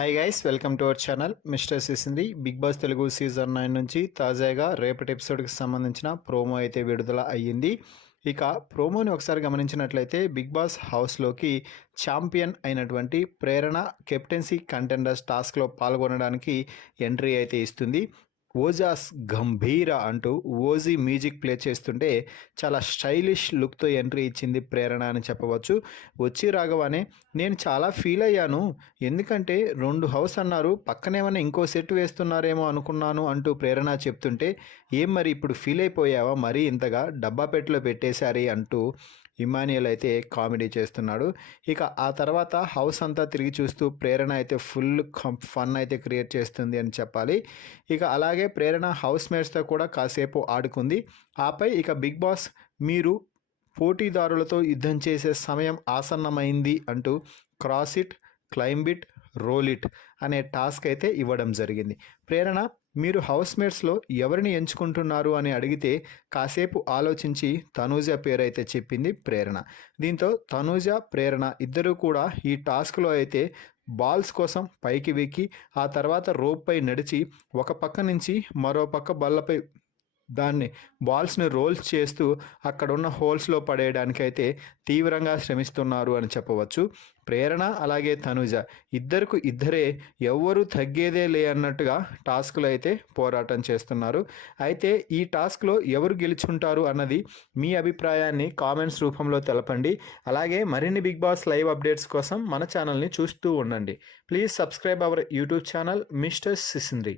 Hi guys, welcome to our channel mister సిసింది. Bigg Boss Telugu season 9 నుంచి తాజాగా రేపటి ఎపిసోడ్కి సంబంధించిన ప్రోమో అయితే విడుదల అయ్యింది. ఇక ప్రోమోని ఒకసారి గమనించినట్లయితే బిగ్ బాస్ హౌస్లోకి ఛాంపియన్ అయినటువంటి ప్రేరణ కెప్టెన్సీ కంటెండర్స్ టాస్క్లో పాల్గొనడానికి ఎంట్రీ అయితే ఇస్తుంది. ఓజాస్ గంభీర అంటూ ఓజీ మ్యూజిక్ ప్లే చేస్తుంటే చాలా స్టైలిష్ లుక్తో ఎంట్రీ ఇచ్చింది ప్రేరణ అని చెప్పవచ్చు. వచ్చి రాగానే నేను చాలా ఫీల్ అయ్యాను, ఎందుకంటే 2 హౌస్ అన్నారు, పక్కనేమన్నా ఇంకో సెట్ వేస్తున్నారేమో అనుకున్నాను అంటూ ప్రేరణ చెప్తుంటే, ఏం మరి ఇప్పుడు ఫీల్ అయిపోయావా, మరీ ఇంతగా డబ్బా పెట్టెలో పెట్టేశారు అంటూ ఇమాన్యుయల్ అయితే కామెడీ చేస్తున్నాడు. ఇక ఆ తర్వాత హౌస్ అంతా తిరిగి చూస్తూ ప్రేరణ అయితే ఫుల్ ఫన్ అయితే క్రియేట్ చేస్తుంది అని చెప్పాలి. ఇక అలాగే ప్రేరణ హౌస్ మేట్స్తో కూడా కాసేపు ఆడుకుంది. ఆపై ఇక బిగ్ బాస్ మీరు పోటీదారులతో యుద్ధం చేసే సమయం ఆసన్నమైంది అంటూ cross it, climb it, roll it అనే టాస్క్ అయితే ఇవ్వడం జరిగింది. ప్రేరణ, మీరు హౌస్ మేట్స్లో ఎవరిని ఎంచుకుంటున్నారు అని అడిగితే కాసేపు ఆలోచించి తనూజ పేరు అయితే చెప్పింది ప్రేరణ. దీంతో తనూజ, ప్రేరణ ఇద్దరూ కూడా ఈ టాస్క్లో అయితే బాల్స్ కోసం పైకి వెక్కి ఆ తర్వాత రోప్పై నడిచి ఒక పక్క నుంచి మరో పక్క బల్లపై దాన్ని బాల్స్ని రోల్స్ చేస్తూ అక్కడున్న హోల్స్లో పడేయడానికైతే తీవ్రంగా శ్రమిస్తున్నారు అని చెప్పవచ్చు. ప్రేరణ అలాగే తనుజ ఇద్దరే ఎవ్వరూ తగ్గేదే లే అన్నట్టుగా టాస్క్లో అయితే పోరాటం చేస్తున్నారు. అయితే ఈ టాస్క్లో ఎవరు గెలుచుంటారు అన్నది మీ అభిప్రాయాన్ని కామెంట్స్ రూపంలో తెలపండి. అలాగే మరిన్ని బిగ్ బాస్ లైవ్ అప్డేట్స్ కోసం మన ఛానల్ని చూస్తూ ఉండండి. Please subscribe our YouTube channel mister సిసింద్రి.